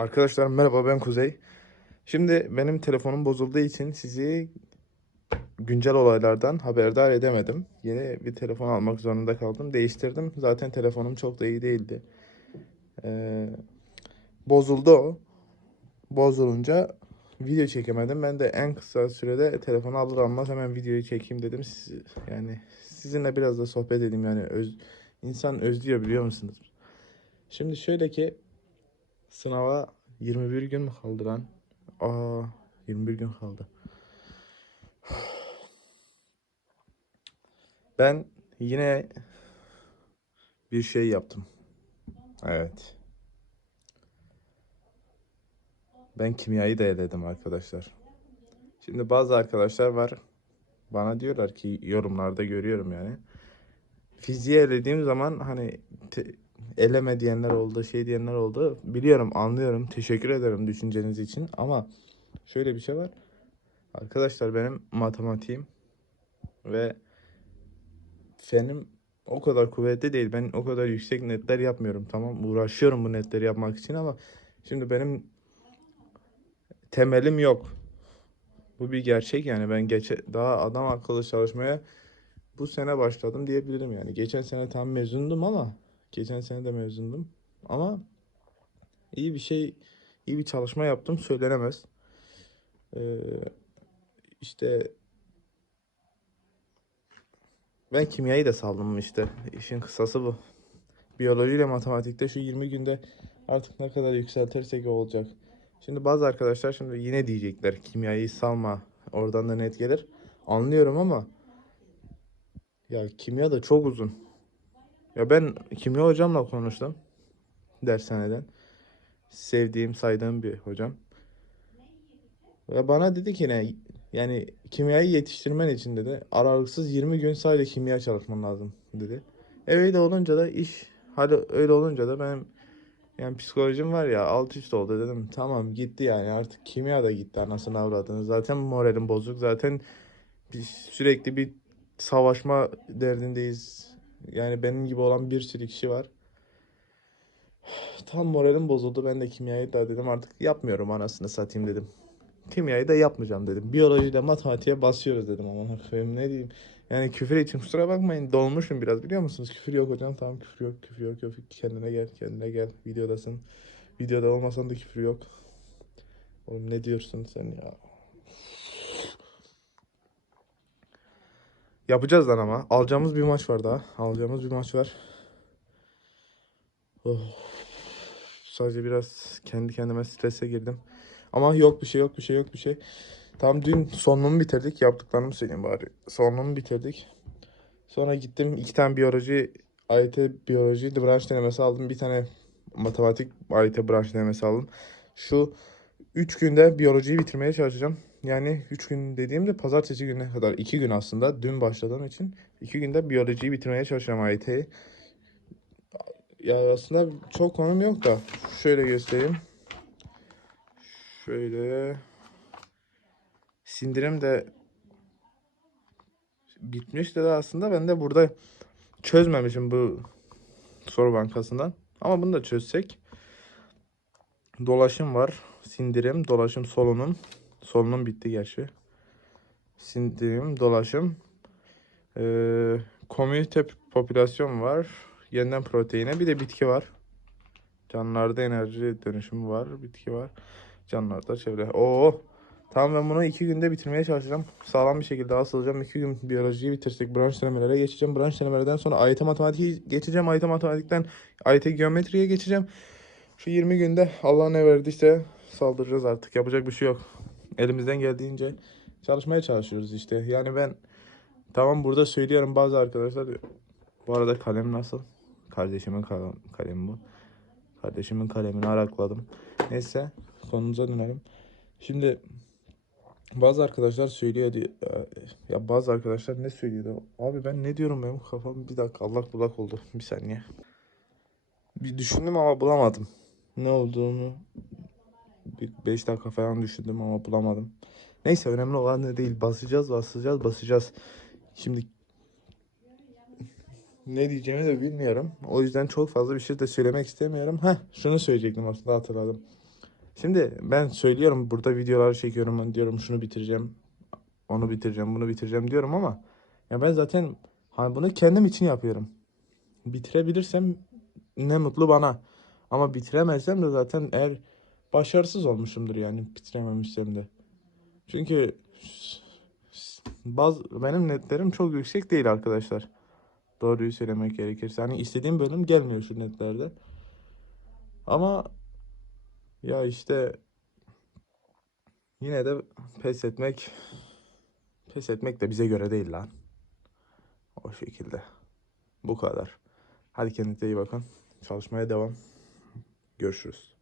Arkadaşlar merhaba ben Kuzey. Şimdi benim telefonum bozulduğu için sizi güncel olaylardan haberdar edemedim. Yeni bir telefon almak zorunda kaldım. Değiştirdim. Zaten telefonum çok da iyi değildi. Ee, bozuldu o. Bozulunca video çekemedim. Ben de en kısa sürede telefonu alır almaz hemen videoyu çekeyim dedim. Siz, yani sizinle biraz da sohbet edeyim yani öz, insan özlüyor biliyor musunuz? Şimdi şöyle ki Sınava 21 gün mü kaldı lan? Aa 21 gün kaldı. Ben yine bir şey yaptım. Evet. Ben kimyayı da eledim arkadaşlar. Şimdi bazı arkadaşlar var. Bana diyorlar ki yorumlarda görüyorum yani. Fiziği elediğim zaman hani eleme diyenler oldu, şey diyenler oldu. Biliyorum, anlıyorum. Teşekkür ederim düşünceniz için ama şöyle bir şey var. Arkadaşlar benim matematiğim ve fenim o kadar kuvvetli değil. Ben o kadar yüksek netler yapmıyorum. Tamam uğraşıyorum bu netleri yapmak için ama şimdi benim temelim yok. Bu bir gerçek yani ben geçe daha adam akıllı çalışmaya bu sene başladım diyebilirim yani. Geçen sene tam mezundum ama geçen sene de mezundum. Ama iyi bir şey, iyi bir çalışma yaptım söylenemez. Ee, işte ben kimyayı da saldım işte. İşin kısası bu. Biyolojiyle matematikte şu 20 günde artık ne kadar yükseltirsek olacak. Şimdi bazı arkadaşlar şimdi yine diyecekler kimyayı salma oradan da net gelir. Anlıyorum ama ya kimya da çok uzun. Ya ben kimya hocamla konuştum dershaneden. Sevdiğim, saydığım bir hocam. Ve bana dedi ki ne yani kimyayı yetiştirmen için dedi aralıksız 20 gün sadece kimya çalışman lazım dedi. E öyle olunca da iş hadi öyle olunca da benim yani psikolojim var ya alt üst oldu dedim. Tamam gitti yani artık kimya da gitti anasını avradını. Zaten moralim bozuk. Zaten biz sürekli bir savaşma derdindeyiz. Yani benim gibi olan bir sürü kişi var. Tam moralim bozuldu. Ben de kimyayı da dedim artık yapmıyorum anasını satayım dedim. Kimyayı da yapmayacağım dedim. Biyolojiyle matematiğe basıyoruz dedim ama koyayım ne diyeyim. Yani küfür için kusura bakmayın dolmuşum biraz biliyor musunuz? Küfür yok hocam tamam küfür yok küfür yok yok kendine gel kendine gel videodasın. Videoda olmasan da küfür yok. Oğlum ne diyorsun sen ya? Yapacağız lan ama. Alacağımız bir maç var daha. Alacağımız bir maç var. Oh. Sadece biraz kendi kendime strese girdim. Ama yok bir şey yok bir şey yok bir şey. Tam dün sonumu bitirdik. Yaptıklarımı söyleyeyim bari. Sonumu bitirdik. Sonra gittim iki tane biyoloji, AYT biyoloji branş denemesi aldım. Bir tane matematik AYT branş denemesi aldım. Şu 3 günde biyolojiyi bitirmeye çalışacağım. Yani 3 gün dediğimde pazartesi gününe kadar 2 gün aslında dün başladığım için 2 günde biyolojiyi bitirmeye çalışacağım AYT'yi. Ya aslında çok konum yok da şöyle göstereyim. Şöyle sindirim de bitmişti de aslında ben de burada çözmemişim bu soru bankasından. Ama bunu da çözsek. Dolaşım var. Sindirim, dolaşım, solunum. Solunum bitti gerçi. Sindirim, dolaşım. Ee, komünite popülasyon var. Yeniden proteine. Bir de bitki var. Canlılarda enerji dönüşümü var. Bitki var. Canlılarda çevre. Oo. Tamam ben bunu iki günde bitirmeye çalışacağım. Sağlam bir şekilde asılacağım. İki gün biyolojiyi bitirsek branş denemelere geçeceğim. Branş denemelerden sonra AYT matematiği geçeceğim. AYT matematikten AYT geometriye geçeceğim. Şu 20 günde Allah ne verdiyse saldıracağız artık. Yapacak bir şey yok. Elimizden geldiğince çalışmaya çalışıyoruz işte. Yani ben tamam burada söylüyorum bazı arkadaşlar. Bu arada kalem nasıl? Kardeşimin kalem, kalemi bu. Kardeşimin kalemini arakladım. Neyse konumuza dönelim. Şimdi bazı arkadaşlar söylüyor diye ya bazı arkadaşlar ne söylüyordu? Abi ben ne diyorum benim kafam bir dakika allak bullak oldu. Bir saniye. Bir düşündüm ama bulamadım. Ne olduğunu 5 dakika falan düşündüm ama bulamadım. Neyse önemli olan ne değil. Basacağız, basacağız, basacağız. Şimdi ne diyeceğimi de bilmiyorum. O yüzden çok fazla bir şey de söylemek istemiyorum. Heh, şunu söyleyecektim aslında hatırladım. Şimdi ben söylüyorum burada videolar çekiyorum diyorum şunu bitireceğim. Onu bitireceğim, bunu bitireceğim diyorum ama ya ben zaten hani bunu kendim için yapıyorum. Bitirebilirsem ne mutlu bana. Ama bitiremezsem de zaten eğer başarısız olmuşumdur yani bitirememişsem de. Çünkü bazı benim netlerim çok yüksek değil arkadaşlar. Doğruyu söylemek gerekirse. Hani istediğim bölüm gelmiyor şu netlerde. Ama ya işte yine de pes etmek pes etmek de bize göre değil lan. O şekilde. Bu kadar. Hadi kendinize iyi bakın. Çalışmaya devam. Görüşürüz.